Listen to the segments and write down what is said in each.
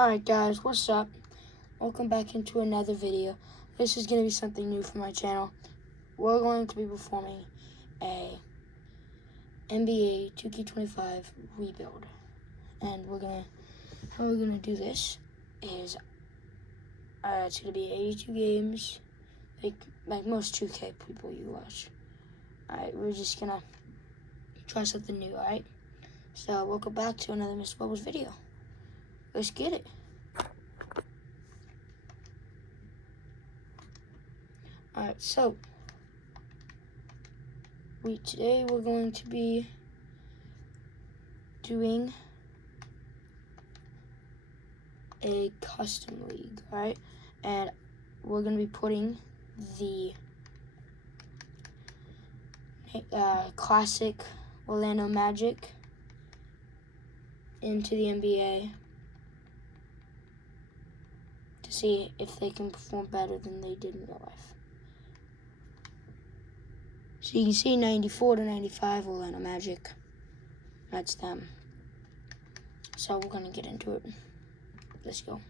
Alright guys, what's up? Welcome back into another video. This is going to be something new for my channel. We're going to be performing a NBA 2K25 rebuild. And how we're gonna do this is it's gonna be 82 games, like most 2K people you watch. Alright, we're just gonna try something new, alright? So welcome back to another Mr.Bubbles video. Let's get it. Alright, so today we're going to be doing a custom league, alright? And we're going to be putting the classic Orlando Magic into the NBA to see if they can perform better than they did in real life. So you can see 94 to 95 Orlando Magic. That's them. So we're going to get into it. Let's go.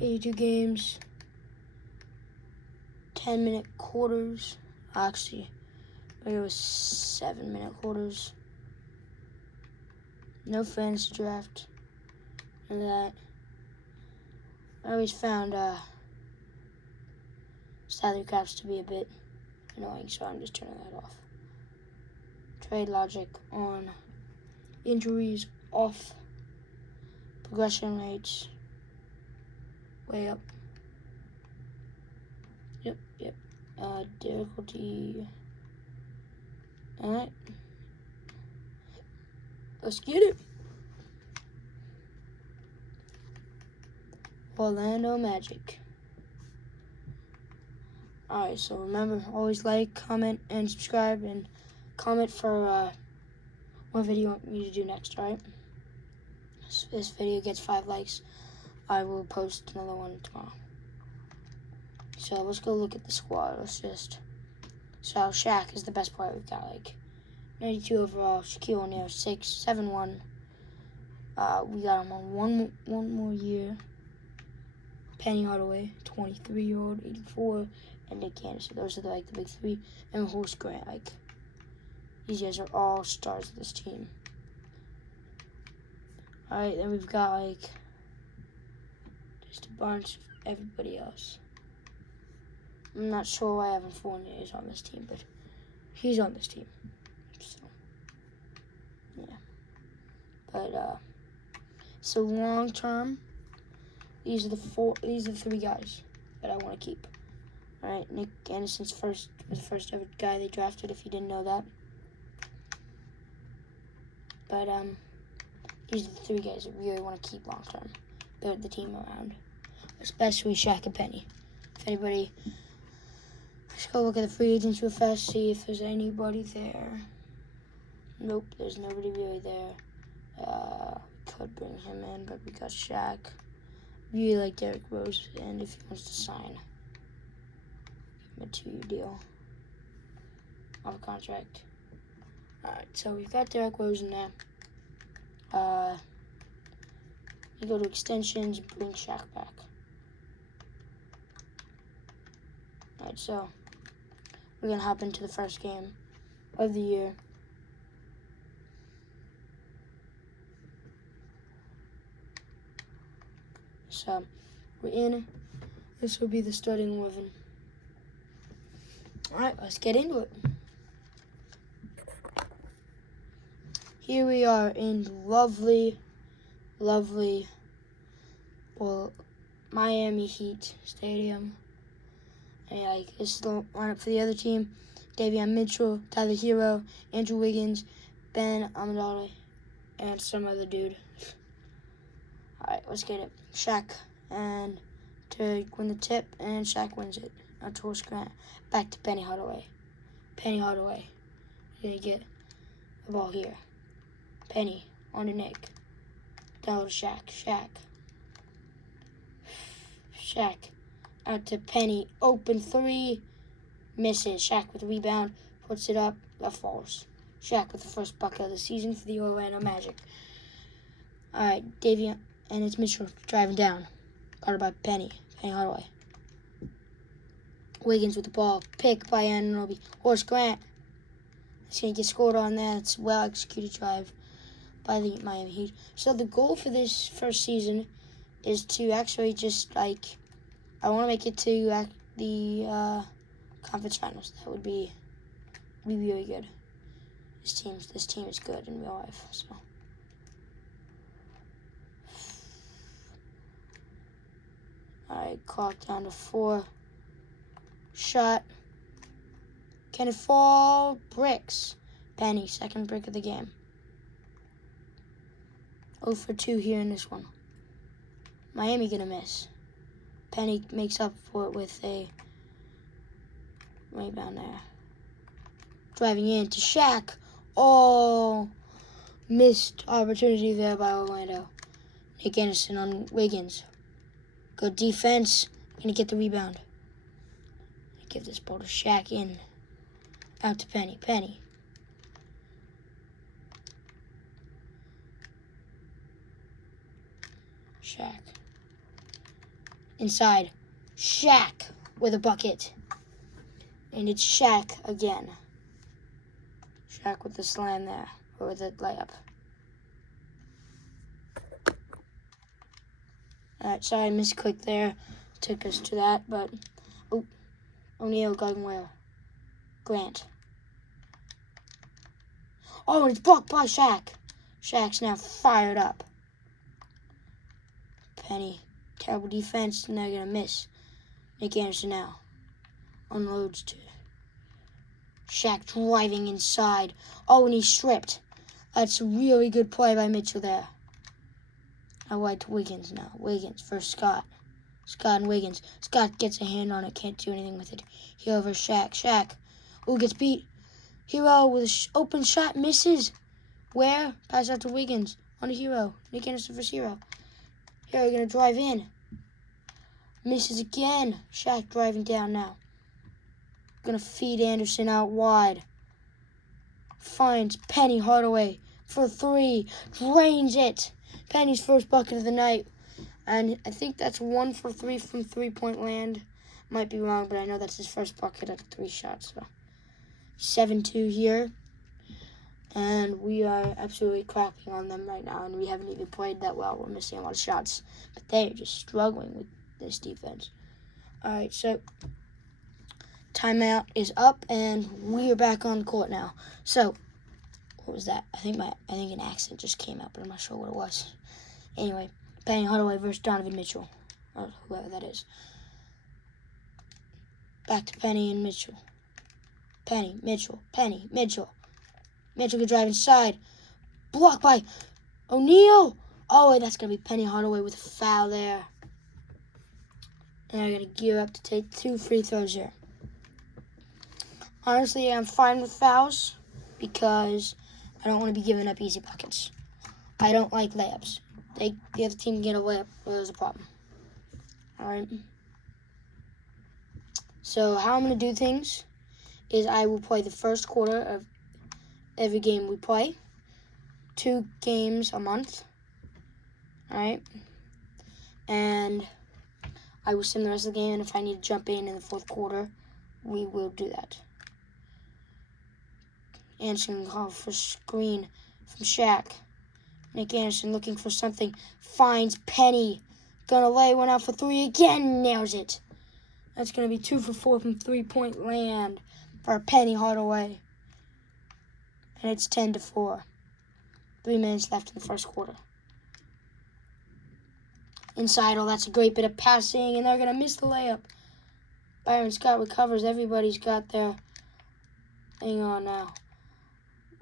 $82 games. 10-minute quarters. Actually, it was 7-minute quarters. No fantasy draft. None of that. I always found salary caps to be a bit annoying, so I'm just turning that off. Trade logic on. Injuries off. Progression rates way up. Yep. Difficulty. Alright. Let's get it. Orlando Magic. Alright, so remember, always like, comment, and subscribe, and comment for what video you want me to do next, alright? So this video gets 5 likes, I will post another one tomorrow. So let's go look at the squad. So Shaq is the best player we've got, like 92 overall, Shaquille O'Neal 7'1". We got him on one more year. Penny Hardaway, 23-year-old, 84, and Nick Candace. Those are the big three. And Horace Grant. These guys are all stars of this team. Alright, then we've got just a bunch of everybody else. I'm not sure why Evan Fournier is on this team, but he's on this team. So yeah. But so long term, these are the 3 guys that I want to keep. All right, Nick Anderson's was the first ever guy they drafted, if you didn't know that. But these are the 3 guys I really want to keep long term. Build the team around, especially Shaq and Penny. If anybody, let's go look at the free agents real fast, see if there's anybody there. Nope, there's nobody really there. Could bring him in, but we got Shaq. Really like Derrick Rose, and if he wants to sign, give him a 2-year deal on a contract. Alright, so we've got Derrick Rose in there. You go to extensions, bring Shaq back. Alright, so we're gonna hop into the first game of the year. So we're in. This will be the starting 11. Alright, let's get into it. Here we are in lovely, Miami Heat Stadium. And this is the lineup for the other team. Davion Mitchell, Tyler Hero, Andrew Wiggins, Ben Amendola, and some other dude. Alright, let's get it. Shaq, and to win the tip, and Shaq wins it. Now to Horace Grant. Back to Penny Hardaway. Penny Hardaway. You're going to get the ball here. Penny on to Nick. Down to Shaq. Shaq out to Penny. Open 3. Misses. Shaq with the rebound. Puts it up. That falls. Shaq with the first bucket of the season for the Orlando Magic. All right, Davion, and it's Mitchell driving down. Guarded by Penny Hardaway. Wiggins with the ball, pick by Anunoby. Horace Grant. It's going to get scored on that. It's a well-executed drive by the Miami Heat. So the goal for this first season is to actually just, like, I want to make it to the conference finals. That would be really good. This team is good in real life. So. All right, clock down to 4. Shot. Can it fall? Bricks. Penny, second brick of the game. 0 for 2 here in this one. Miami gonna miss. Penny makes up for it with a rebound there. Driving in to Shaq. Oh, missed opportunity there by Orlando. Nick Anderson on Wiggins. Good defense. Gonna get the rebound. Give this ball to Shaq in. Out to Penny. Penny. Shaq. Inside. Shaq with a bucket. And it's Shaq again. Shaq with the slam there. Or with the layup. Alright, sorry I missed a click there. Took us to that, but... Oh, O'Neal going where? Grant. Oh, and it's blocked by Shaq. Shaq's now fired up. Penny. Terrible defense, and they're going to miss. Nick Anderson now. Unloads to Shaq driving inside. Oh, and he's stripped. That's a really good play by Mitchell there. I like Wiggins now. Wiggins for Scott. Scott and Wiggins. Scott gets a hand on it. Can't do anything with it. Here over Shaq. Shaq. Ooh, gets beat. Hero with an open shot. Misses. Where? Pass out to Wiggins. On to Hero. Nick Anderson for Hero. Hero going to drive in. Misses again. Shaq driving down now. Going to feed Anderson out wide. Finds Penny Hardaway for 3. Drains it. Penny's first bucket of the night. And I think that's 1 for 3 from three-point land. Might be wrong, but I know that's his first bucket of 3 shots. So 7-2 here. And we are absolutely cracking on them right now. And we haven't even played that well. We're missing a lot of shots. But they're just struggling with this defense. All right, so timeout is up, and we are back on the court now. So, what was that? I think an accent just came out, but I'm not sure what it was. Anyway, Penny Hardaway versus Donovan Mitchell, or whoever that is. Back to Penny and Mitchell. Penny, Mitchell, Penny, Mitchell. Mitchell can drive inside. Blocked by O'Neal. Oh, and that's going to be Penny Hardaway with a foul there. And they're going to gear up to take 2 free throws here. Honestly, I'm fine with fouls because I don't want to be giving up easy buckets. I don't like layups. The other team can get a layup, well, there's a problem. All right. So how I'm going to do things is I will play the first quarter of every game we play. 2 games a month. All right. And I will sim the rest of the game, and if I need to jump in the 4th quarter, we will do that. Anderson call for screen from Shaq. Nick Anderson looking for something. Finds Penny. Gonna lay one out for 3 again. Nails it. That's gonna be 2 for 4 from three-point land for Penny Hardaway. And it's 10-4. 3 minutes left in the first quarter. Inside, oh, that's a great bit of passing, and they're going to miss the layup. Byron Scott recovers. Everybody's got their thing on now.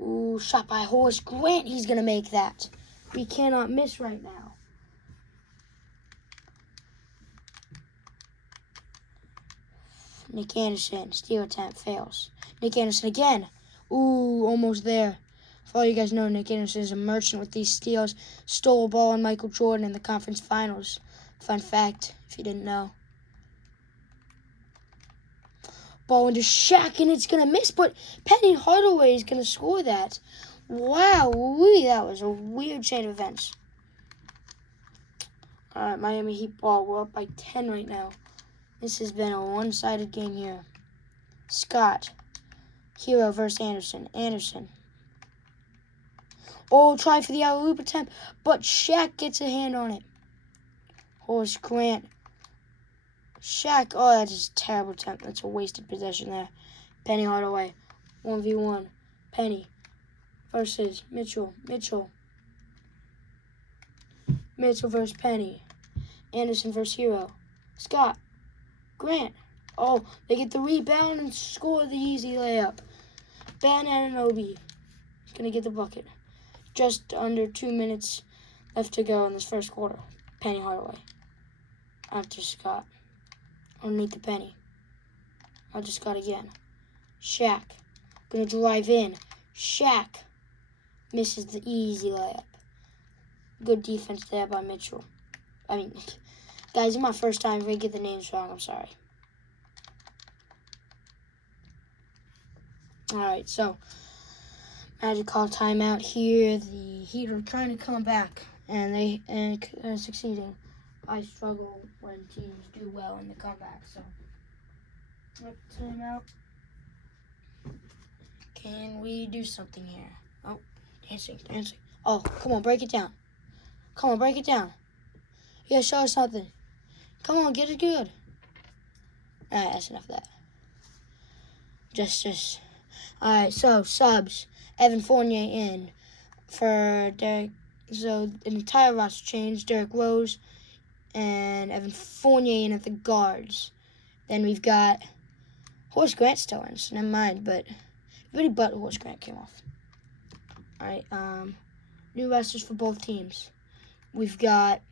Ooh, shot by Horace Grant. He's going to make that. We cannot miss right now. Nick Anderson, steal attempt, fails. Nick Anderson again. Ooh, almost there. For all you guys know, Nick Anderson is a merchant with these steals. Stole a ball on Michael Jordan in the conference finals. Fun fact, if you didn't know. Ball into Shaq, and it's going to miss, but Penny Hardaway is going to score that. Wow, that was a weird chain of events. All right, Miami Heat ball. We're up by 10 right now. This has been a one-sided game here. Scott. Hero versus Anderson. Anderson. Oh, try for the alley-oop attempt, but Shaq gets a hand on it. Horace Grant. Shaq. Oh, that's just a terrible attempt. That's a wasted possession there. Penny Hardaway. 1v1. Penny versus Mitchell. Mitchell versus Penny. Anderson versus Hero. Scott. Grant. Oh, they get the rebound and score the easy layup. Ben Anunoby is going to get the bucket. Just under 2 minutes left to go in this first quarter. Penny Hardaway. After Scott. Underneath the Penny. After Scott again. Shaq. Going to drive in. Shaq misses the easy layup. Good defense there by Mitchell. Guys, it's my first time. If I get the names wrong, I'm sorry. Alright, so Magic call timeout here. The Heat are trying to come back, and they are succeeding. I struggle when teams do well in the comeback, so timeout. Can we do something here? Oh, dancing. Oh, come on, break it down. Yeah, show us something. Come on, get it good. Alright, that's enough of that. Just. Alright, so subs. Evan Fournier in for Derek. So the entire roster changed. Derek Rose and Evan Fournier in at the guards. Then we've got Horace Grant still in, so never mind. But everybody but Horace Grant came off. Alright, new rosters for both teams. We've got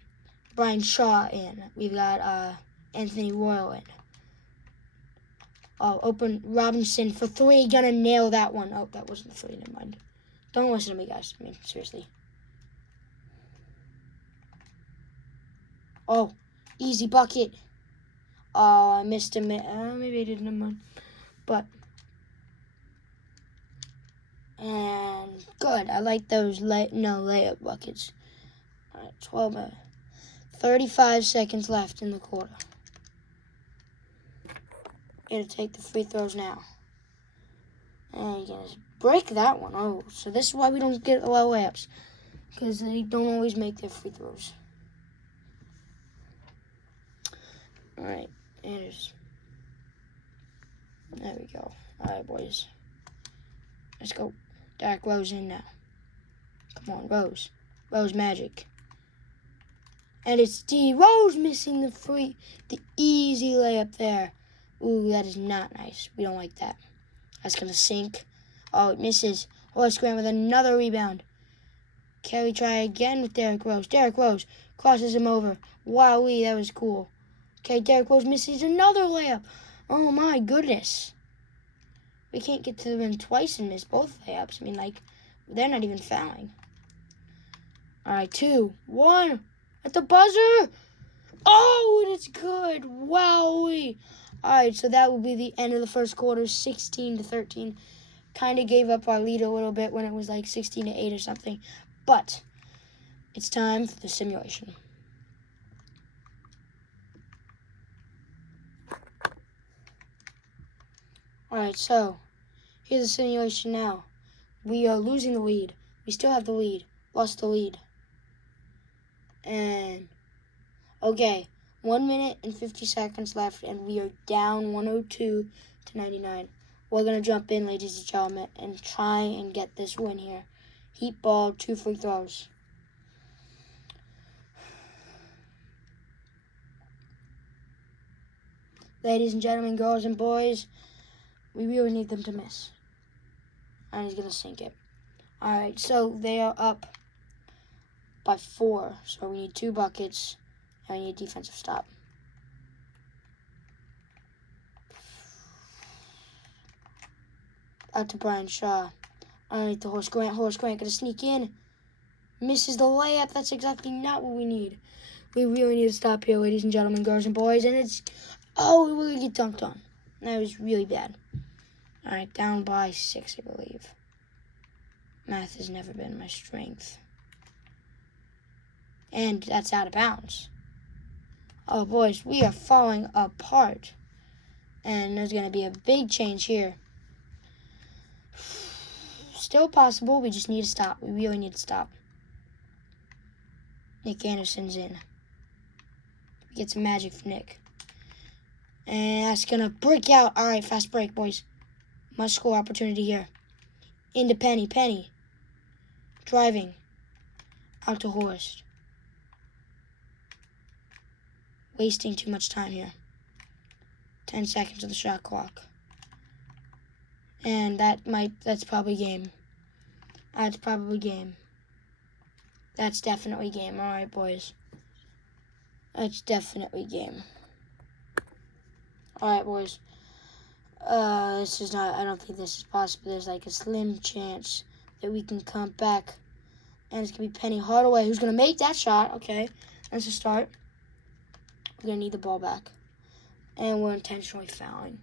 Brian Shaw in. We've got Anthony Royal in. Oh, open Robinson for 3. Gonna nail that one. Oh, that wasn't a 3. Never mind. Don't listen to me, guys. Seriously. Oh, easy bucket. Oh, I missed him. Maybe I didn't. Never mind. But. And good. I like those layup buckets. All right, 12. 35 seconds left in the quarter. Gonna take the free throws now. And you're gonna break that one. Oh, so this is why we don't get a lot of layups. Because they don't always make their free throws. Alright, there we go. Alright, boys. Let's go. Derek Rose in now. Come on, Rose. Rose Magic. And it's D. Rose missing the easy layup there. Ooh, that is not nice. We don't like that. That's going to sink. Oh, it misses. Horace Grant with another rebound. Can we try again with Derek Rose? Derek Rose crosses him over. Wowee, that was cool. Okay, Derek Rose misses another layup. Oh, my goodness. We can't get to the rim twice and miss both layups. They're not even fouling. All right, 2, 1. At the buzzer. Oh, and it's good. Wowee. All right, so that will be the end of the first quarter, 16-13. Kind of gave up our lead a little bit when it was like 16-8 or something. But it's time for the simulation. All right, so here's the simulation now. We are losing the lead. We still have the lead. Lost the lead. And, okay. 1 minute and 50 seconds left, and we are down 102-99. We're going to jump in, ladies and gentlemen, and try and get this win here. Heat ball, 2 free throws. Ladies and gentlemen, girls and boys, we really need them to miss. And he's going to sink it. All right, so they are up by 4, so we need 2 buckets. And we need a defensive stop. Out to Brian Shaw. Underneath to Horace Grant. Horace Grant going to sneak in. Misses the layup. That's exactly not what we need. We really need to stop here, ladies and gentlemen, girls and boys. And it's... Oh, we're going to get dunked on. That was really bad. All right, down by 6, I believe. Math has never been my strength. And that's out of bounds. Oh, boys, we are falling apart. And there's going to be a big change here. Still possible. We just need to stop. We really need to stop. Nick Anderson's in. We get some magic from Nick. And that's going to break out. All right, fast break, boys. Must score opportunity here. Into Penny. Penny. Driving. Out to Horst. Wasting too much time here. 10 seconds of the shot clock. And that's probably game. That's probably game. That's definitely game. All right, boys. That's definitely game. All right, boys. This is not, I don't think this is possible. There's like a slim chance that we can come back. And it's going to be Penny Hardaway who's going to make that shot. Okay, that's a start. We're going to need the ball back. And we're intentionally fouling.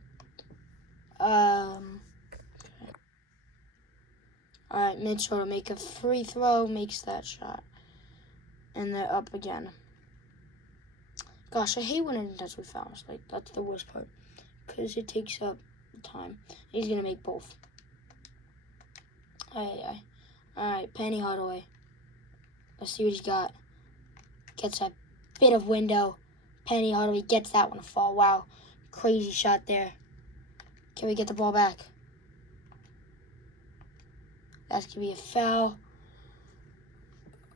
Okay. All right, Mitchell to make a free throw, makes that shot. And they're up again. Gosh, I hate when it intentionally fouls. Like, that's the worst part. Because it takes up time. He's going to make both. All right, Penny Hardaway. Let's see what he's got. Gets a bit of window. Penny Hardaway gets that one to fall. Wow, crazy shot there. Can we get the ball back? That's going to be a foul.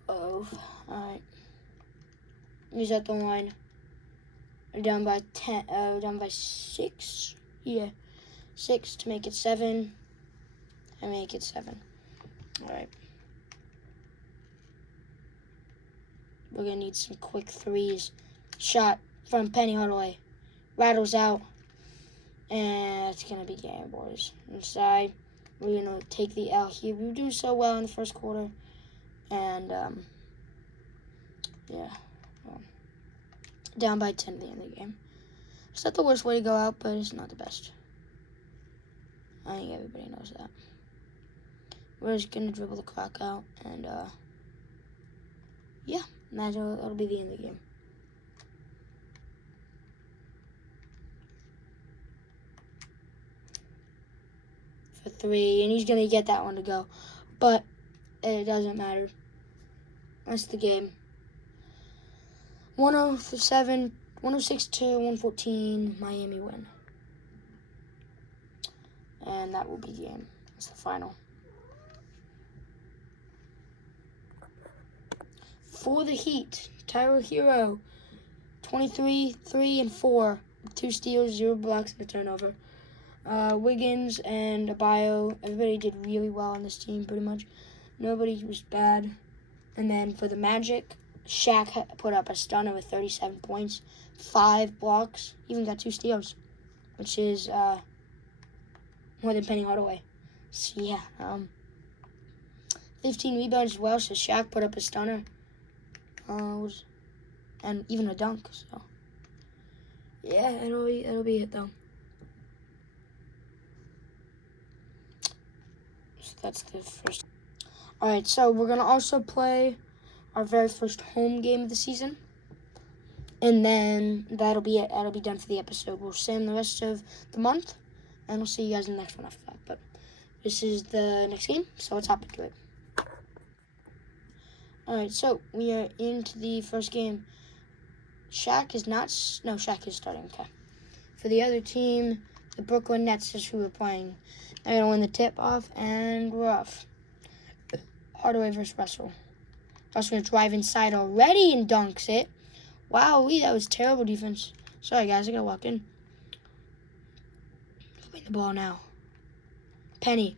Oh, all right. He's at the line. We're down by 10. Down by 6. Yeah, 6 to make it 7. And make it 7. All right. We're going to need some quick threes. Shot from Penny Hardaway. Rattles out. And it's going to be game, boys. Inside. We're going to take the L here. We do so well in the first quarter. And, yeah. Well, down by 10 at the end of the game. It's not the worst way to go out, but it's not the best. I think everybody knows that. We're just going to dribble the clock out. And, yeah. That'll be the end of the game. For 3, and he's going to get that one to go. But it doesn't matter. That's the game. 106 to 114, Miami win. And that will be the game. That's the final. For the Heat, Tyler Hero, 23, 3, and 4. 2 steals, 0 blocks, and a turnover. Wiggins and Abayo, everybody did really well on this team, pretty much. Nobody was bad. And then for the Magic, Shaq put up a stunner with 37 points, 5 blocks, even got 2 steals, which is more than Penny Hardaway. So, yeah, 15 rebounds as well, so Shaq put up a stunner. And even a dunk, so yeah, it'll be it though. So that's the first. All right, so we're gonna also play our very first home game of the season, and then that'll be it. That'll be done for the episode. We'll sim the rest of the month, and we'll see you guys in the next one after that. But this is the next game, so let's hop into it. All right, so we are into the first game. Shaq is starting, okay. For the other team, the Brooklyn Nets is who we're playing. They're going to win the tip-off, and we're off. Hardaway versus Russell. Russell going to drive inside already and dunks it. Wow, that was terrible defense. Sorry, guys, I got to walk in. Win the ball now. Penny.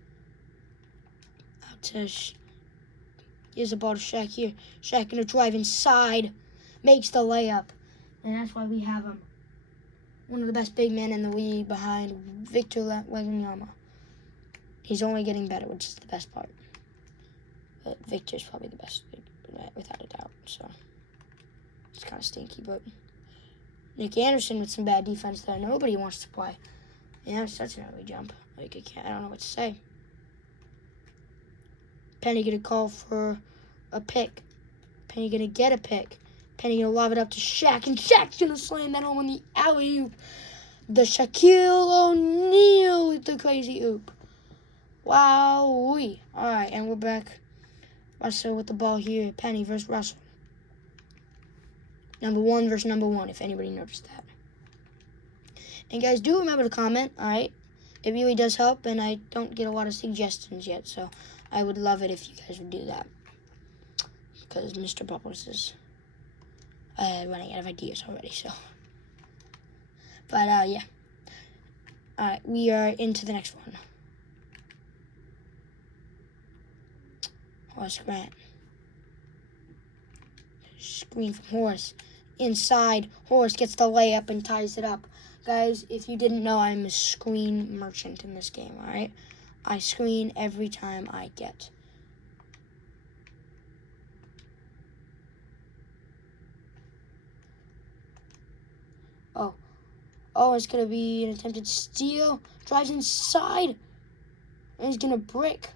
Out to Here's the ball to Shaq here. Shaq going to drive inside. Makes the layup. And that's why we have him. One of the best big men in the league behind Victor Wembanyama. He's only getting better, which is the best part. But Victor's probably the best, without a doubt. So it's kind of stinky. But Nick Anderson with some bad defense there. Nobody wants to play. Yeah, it's such an early jump. Like, I don't know what to say. Penny gonna call for a pick. Penny gonna get a pick. Penny gonna lob it up to Shaq, and Shaq's gonna slam that home on the alley-oop. The Shaquille O'Neal with the crazy oop. Wowee. All right, and we're back. Russell with the ball here. Penny versus Russell. Number 1 versus number 1, if anybody noticed that. And guys, do remember to comment, all right? It really does help, and I don't get a lot of suggestions yet, so I would love it if you guys would do that. Because Mr. Bubbles is running out of ideas already, so. But, yeah. All right, we are into the next one. Horace Grant. Screen from Horace. Inside, Horace gets the layup and ties it up. Guys, if you didn't know, I'm a screen merchant in this game, all right? I screen every time I get. Oh, it's going to be an attempted steal. Drives inside. And he's going to brick.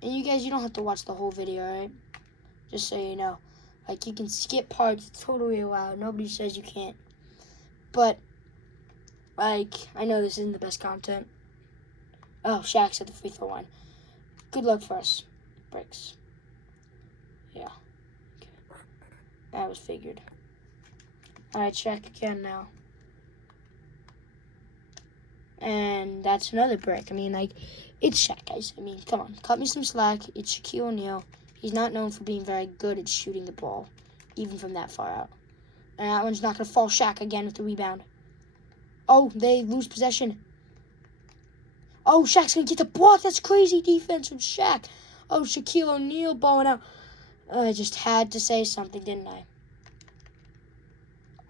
And you guys, you don't have to watch the whole video, right? Just so you know. Like, you can skip parts. It's totally allowed. Nobody says you can't. But, like, I know this isn't the best content. Oh, Shaq's at the free throw line. Good luck for us. Breaks. Yeah. Okay. That was figured. Alright, Shaq again now. And that's another break. I mean, like, it's Shaq, guys. I mean, come on. Cut me some slack. It's Shaquille O'Neal. He's not known for being very good at shooting the ball, even from that far out. And that one's not going to fall. Shaq again with the rebound. Oh, they lose possession. Oh, Shaq's going to get the block. That's crazy defense from Shaq. Oh, Shaquille O'Neal balling out. I just had to say something, didn't I?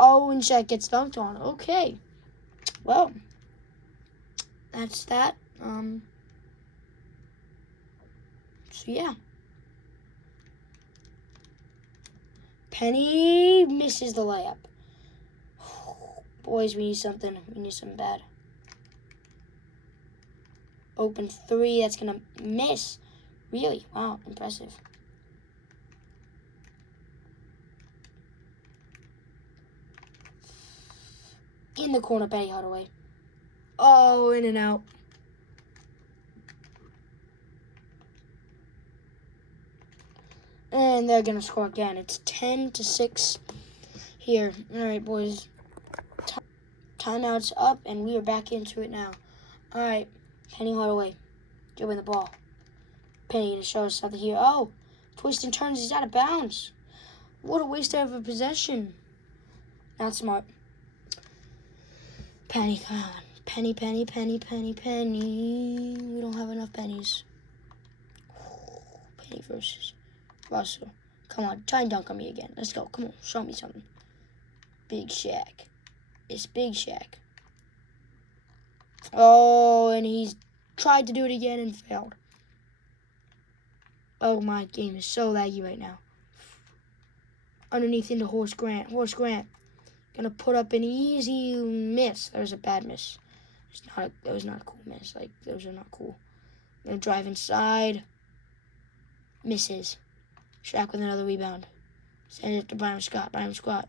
Oh, and Shaq gets dunked on. Okay. Well, that's that. So, yeah. Penny misses the layup. Boys, we need something. We need something bad. Open 3. That's going to miss. Really? Wow, impressive. In the corner, Penny Hardaway. Oh, in and out. And they're going to score again. It's 10-6 here. All right, boys. Timeout's up, and we are back into it now. All right, Penny Hardaway. Dribbling the ball. Penny going to show us something here. Oh, twist and turns. He's out of bounds. What a waste of a possession. Not smart. Penny, come on. Penny, penny, penny, penny, penny. We don't have enough pennies. Penny versus Russell. Come on, try and dunk on me again. Let's go. Come on, show me something. Big Shaq. It's Big Shaq. Oh, and he's tried to do it again and failed. Oh, my game is so laggy right now. Underneath into Horace Grant. Horace Grant. Gonna put up an easy miss. That was a bad miss. That was not a cool miss. Like, those are not cool. Gonna drive inside. Misses. Shaq with another rebound. Send it to Byron Scott. Byron Scott.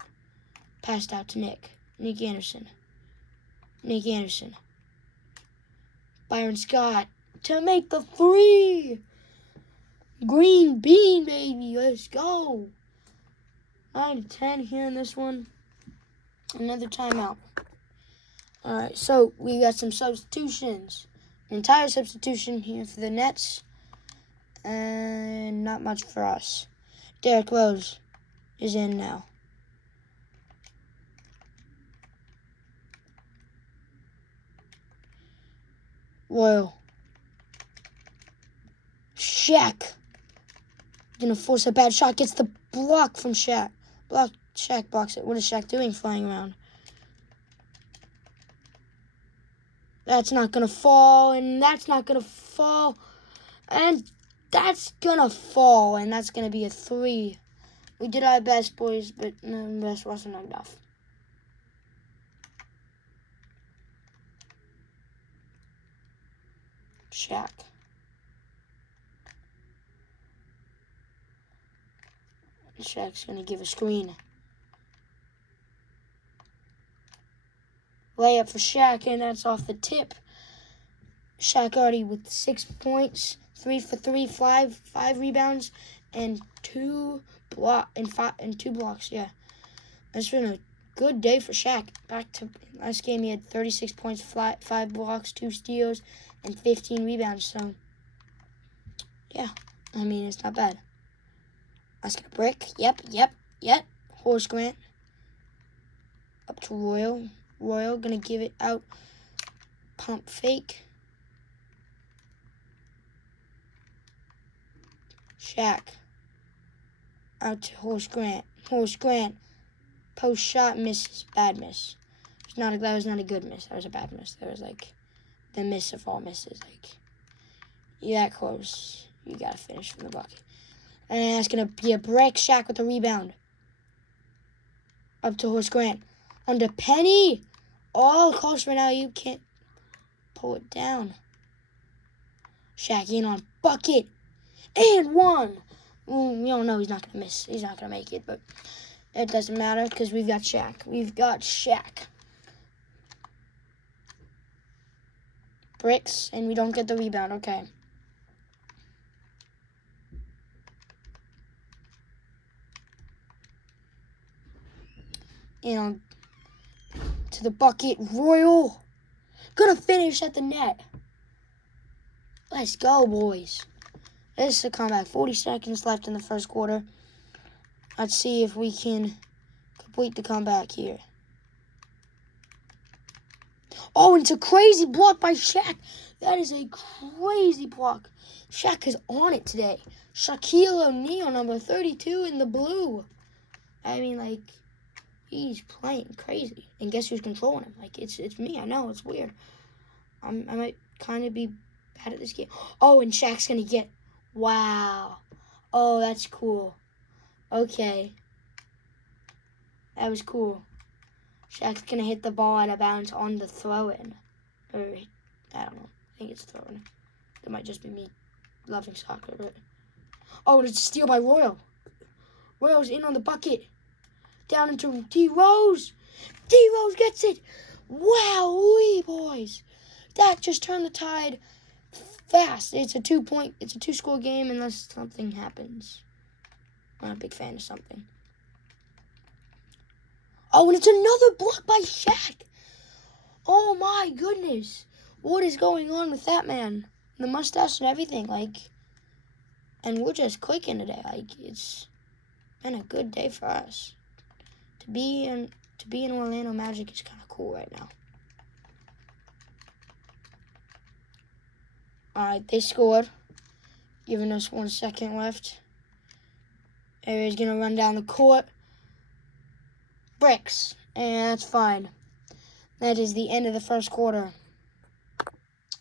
Passed out to Nick. Nick Anderson. Nick Anderson. Byron Scott to make the 3. Green bean, baby. Let's go. 9-10 here in this one. Another timeout. All right, so we got some substitutions. An entire substitution here for the Nets. And not much for us. Derrick Rose is in now. Royal. Shaq. Gonna force a bad shot. Gets the block from Shaq. Shaq blocks it. What is Shaq doing flying around? That's not gonna fall. And that's not gonna fall. And that's gonna fall. And that's gonna be a 3. We did our best, boys, but the best wasn't enough. Shaq. Shaq's going to give a screen. Layup for Shaq, and that's off the tip. Shaq already with 6 points, 3 for 3, 5 rebounds, and 2 blocks. Yeah, that's been a good day for Shaq. Back to last game, he had 36 points, 5 blocks, 2 steals, and 15 rebounds. So, yeah, I mean, it's not bad. Let's get a brick. Yep. Horace Grant. Up to Royal. Royal gonna give it out. Pump fake. Shaq. Out to Horace Grant. Horace Grant. Post shot misses. Bad miss. That was not a good miss. That was a bad miss. That was like the miss of all misses. Like, you're that close. You gotta finish from the bucket. And that's gonna be a break. Shaq with the rebound. Up to Horace Grant. Under Penny. Oh, close right now. You can't pull it down. Shaq in on bucket. And one. We don't know. He's not gonna miss. He's not gonna make it, but it doesn't matter because we've got Shaq. We've got Shaq. Bricks, and we don't get the rebound. Okay. And to the bucket. Royal. Gonna finish at the net. Let's go, boys. This is a comeback. 40 seconds left in the first quarter. Let's see if we can complete the comeback here. Oh, and it's a crazy block by Shaq. That is a crazy block. Shaq is on it today. Shaquille O'Neal, number 32 in the blue. I mean, like, he's playing crazy. And guess who's controlling him? Like, it's me. I know, it's weird. I might kind of be bad at this game. Oh, and Shaq's going to get... Wow. Oh, that's cool. Okay. That was cool. Shaq's going to hit the ball out of bounds on the throw-in. Or, I don't know. I think it's throw-in. It might just be me loving soccer. But... Oh, and it's a steal by Royal. Royal's in on the bucket. Down into D. Rose. D. Rose gets it. Wow, boys. That just turned the tide fast. It's a 2-score game unless something happens. I'm not a big fan of something. Oh, and it's another block by Shaq. Oh my goodness. What is going on with that man? The mustache and everything, like, and we're just clicking today. Like, it's been a good day for us. To be in Orlando Magic is kind of cool right now. All right, they scored, giving us 1 second left. Avery's gonna run down the court. Bricks, and that's fine. That is the end of the first quarter.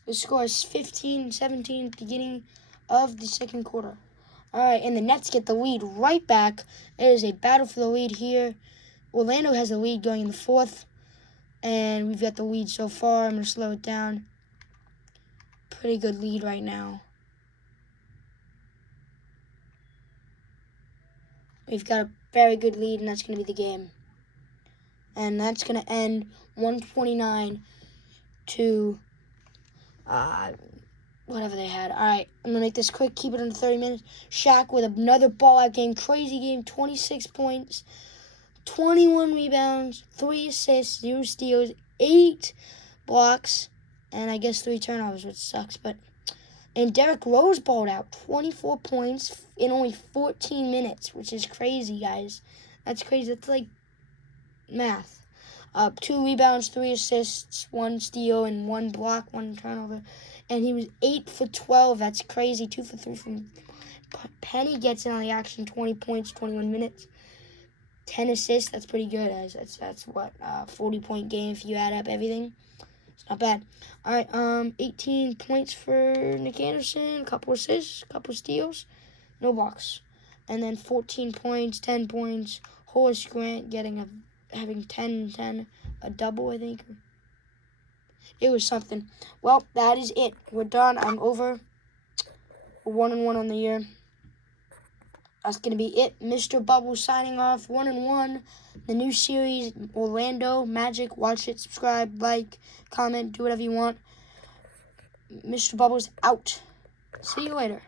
The score is 15-17 beginning of the second quarter. All right, and the Nets get the lead right back. It is a battle for the lead here. Orlando has the lead going in the fourth, and we've got the lead so far. I'm going to slow it down. Pretty good lead right now. We've got a very good lead, and that's going to be the game. And that's going to end 129 to whatever they had. All right, I'm going to make this quick, keep it under 30 minutes. Shaq with another ball-out game, crazy game, 26 points, 21 rebounds, 3 assists, 0 steals, 8 blocks, and I guess 3 turnovers, which sucks. And Derrick Rose balled out, 24 points in only 14 minutes, which is crazy, guys. That's crazy. That's like math. 2 rebounds, 3 assists, 1 steal, and 1 block, 1 turnover. And he was 8 for 12. That's crazy. 2 for 3 from Penny. Gets in on the action. 20 points, 21 minutes, 10 assists. That's pretty good. That's what 40-point game if you add up everything. It's not bad. All right. 18 points for Nick Anderson. A couple assists, a couple steals, no blocks, and then 14 points, 10 points. Horace Grant having 10, a double, I think. It was something. Well, that is it. We're done. I'm over. We're 1-1 on the year. That's going to be it. Mr. Bubbles signing off. 1-1. The new series, Orlando Magic. Watch it, subscribe, like, comment, do whatever you want. Mr. Bubbles out. See you later.